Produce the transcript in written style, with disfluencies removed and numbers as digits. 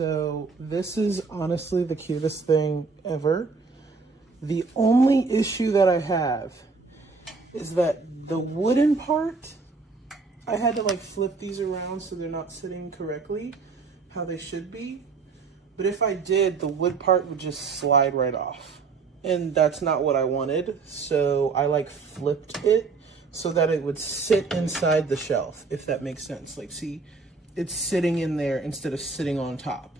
So this is honestly the cutest thing ever. The only issue that I have is that the wooden part, I had to like flip these around so they're not sitting correctly how they should be. But if I did, the wood part would just slide right off. And that's not what I wanted. So I like flipped it so that it would sit inside the shelf, if that makes sense. Like, see, it's sitting in there instead of sitting on top.